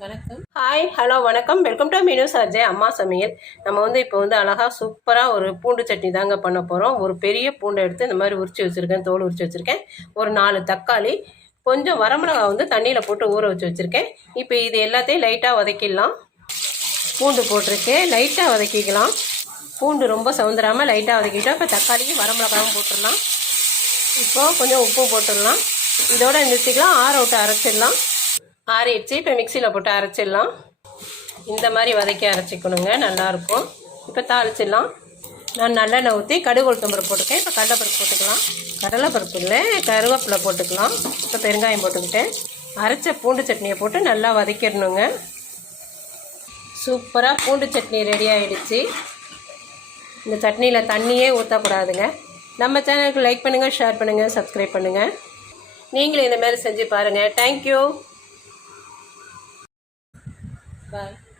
வணக்கம். Hi hello வணக்கம். Welcome to Meenu சார்ஜே அம்மா சமையல். நம்ம வந்து இப்போ வந்து அழகாக சூப்பராக ஒரு பூண்டு சட்னி தாங்க பண்ண போகிறோம் ஒரு பெரிய பூண்டை எடுத்து இந்த மாதிரி உரிச்சு வச்சுருக்கேன் தோல் உரிச்சு வச்சுருக்கேன். ஒரு நாலு தக்காளி கொஞ்சம் வரமிளகா வந்து தண்ணியில் போட்டு ஊற வச்சு வச்சுருக்கேன். இப்போ இது எல்லாத்தையும் லைட்டாக வதக்கிடலாம். பூண்டு போட்டிருக்கேன். லைட்டாக வதக்கிக்கலாம். பூண்டு ரொம்ப சவுந்தராமல் லைட்டாக வதக்கிட்டோம். இப்போ தக்காளியும் வரமிளகாவும் போட்டுடலாம். இப்போ கொஞ்சம் உப்பு போட்டுடலாம். இதோட நிறுத்திக்கலாம். ஆற விட்டு அரைச்சிடலாம். ஆறிடுச்சு. இப்போ மிக்சியில் போட்டு அரைச்சிடலாம். இந்த மாதிரி வதக்கி அரைச்சிக்கணுங்க. நல்லாயிருக்கும். இப்போ தாளிச்சிடலாம். நான் நல்லெண்ணெய் ஊற்றி கடுகு உளுத்தம்பருப்பு போட்டுக்கேன். இப்போ கடலைப்பருப்பு போட்டுக்கலாம். கடலைப்பருப்பு இல்லை கருவேப்பிலை போட்டுக்கலாம். இப்போ பெருங்காயம் போட்டுக்கிட்டேன். அரைச்ச பூண்டு சட்னியை போட்டு நல்லா வதக்கிடணுங்க. சூப்பராக பூண்டு சட்னி ரெடி ஆகிடுச்சு இந்த சட்னியில் தண்ணியே ஊற்றக்கூடாதுங்க நம்ம சேனலுக்கு லைக் பண்ணுங்கள் ஷேர் பண்ணுங்கள் சப்ஸ்கிரைப் பண்ணுங்கள் நீங்களும் இந்த மாதிரி செஞ்சு பாருங்கள் தேங்க்யூ 拜。